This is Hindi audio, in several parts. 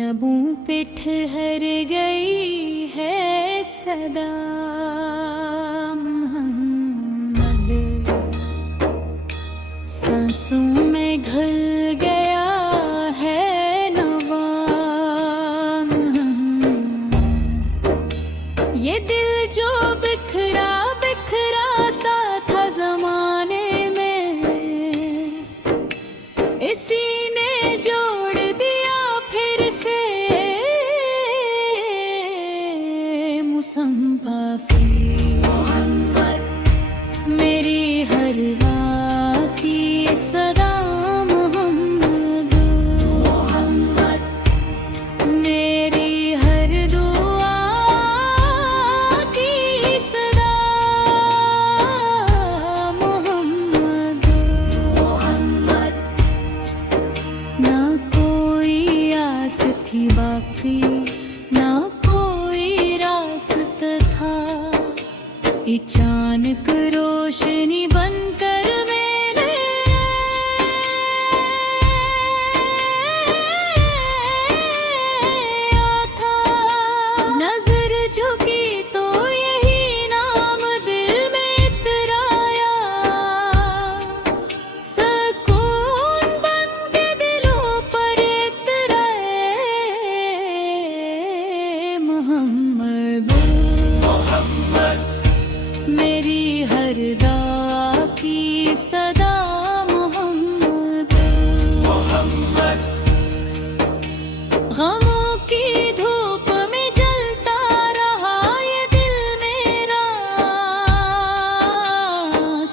नबों पे ठहर गई है सदा मोहम्मद, सांसों में घुल गया है नवा मोहम्मद। ये दिल जो बिखरा बिखरा सा था जमाने में, इसी ने जोड़ दिया फिर से मुसम्मा फी मोहम्मद। मेरी हर राह की सदा मोहम्मद मोहम्मद, मेरी हर दुआ की सदा मोहम्मद मोहम्मद। ना कोई आस थी बाकी, ना कोई रास्ता था, अचानक रोशनी बनकर मैंने था। नजर झुकी तो यही नाम दिल में इतराया, सुकून बन के दिलों पर इतराए मोहम्मद मोहम्मद। मेरी हर राह की सदा मोहम्मद मोहम्मद। गमों की धूप में जलता रहा ये दिल मेरा,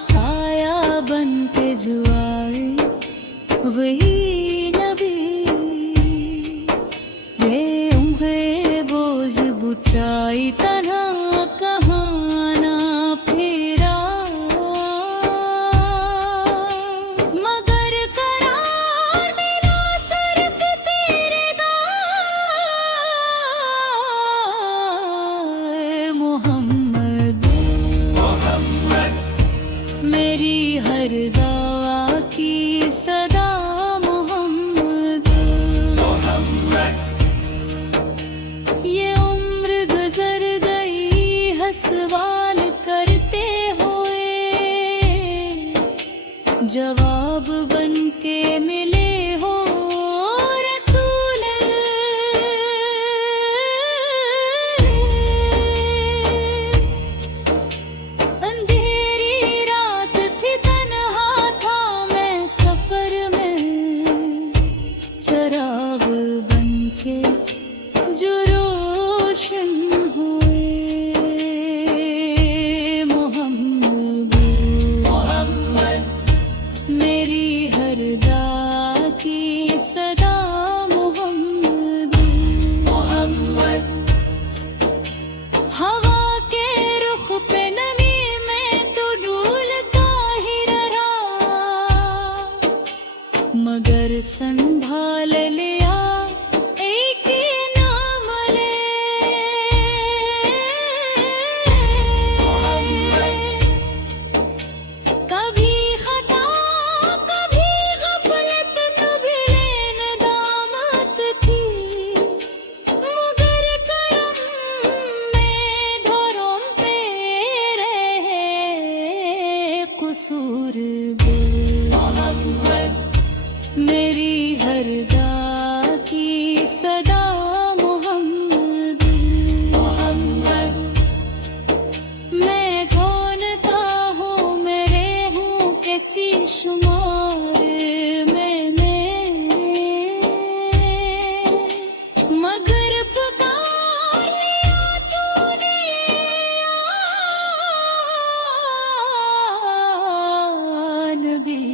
साया बन के जो आए वही नबी, वे उम्रे बोझ बुटाई तन्हा कहाँ ना फिरा, मगर करार मिला सिर्फ तेरे दाए मोहम्मद मोहम्मद। मेरी हर दवा की सदा मोहम्मद मोहम्मद। ये उम्र गुजर गई सवाल करते हुए, जवाब बन के मिले हो रसूल। अंधेरी रात थी, तन्हा था मैं सफर में, चराग बन के जो रोशन हुए मोहम्मद मोहम्मद। मेरी हर राह की सदा मोहम्मद मोहम्मद। हवा के रुख पे नमी में तो डूलता ही रहा, मगर संभाल लिया एक नाम ले मोहम्मद। कभी खता कभी गफलत नबी नदामत थी, मगर करम में घरों पे रहे कसूर मोहम्मद। मेरी हर राह की सदा मोहम्मद मोहम्मद। मैं कौन था हूँ मेरे हूँ कैसी शुमार में मैं, मगर पुकार लिया तूने या नबी।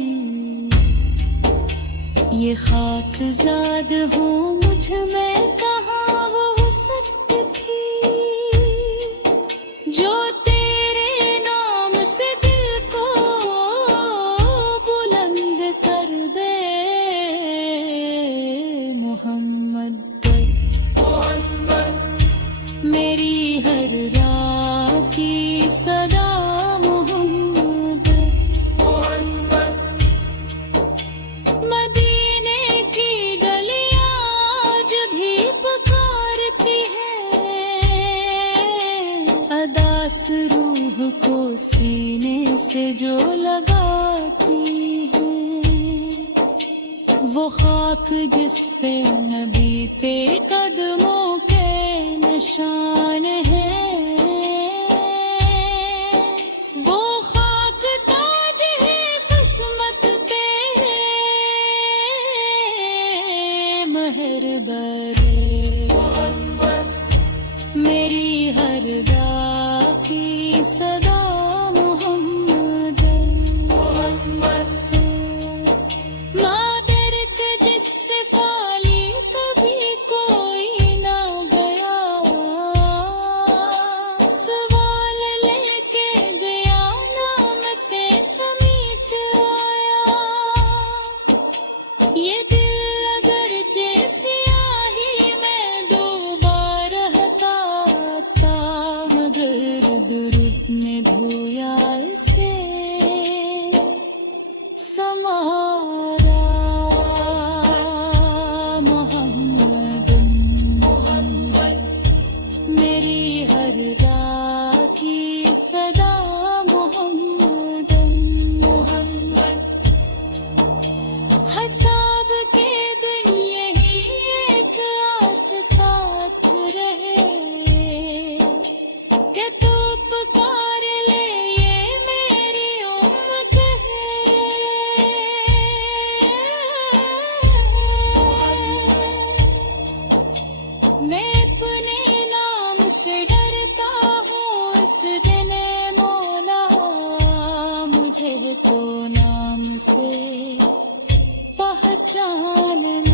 ये खाक ज़ाद हूँ मुझ में कहाँ वो सत्य थी, जो तेरे नाम से दिल को बुलंद कर दे मोहम्मद मोहम्मद। मेरी हर राह की सदा मोहम्मद मोहम्मद। मदीने की गलियां आज भी को सीने से जो लगाती है, वो खाक जिस पे नबी पे कदमों के निशान है, वो खाक ताज है किस्मत पे मेहरबान। मेरी हर राह की सदा मोहम्मद, मादरक जिससे फाली कभी कोई ना गया, सवाल लेके गया नाम के समीट आया। ये दिल अगर स्याही में डूबा रहता था, मगर दुरूद ने धोया इसे समारा। मोहम्मद मेरी हर राह की सदा मोहम्मद। हसाब के दिन यही एक आस साथ रहे, कि तू पुकार ले ये मेरी उम्मत है। मैं अपने नाम से डरता हूँ इस दिन मौला, मुझे तो नाम से पहचानना।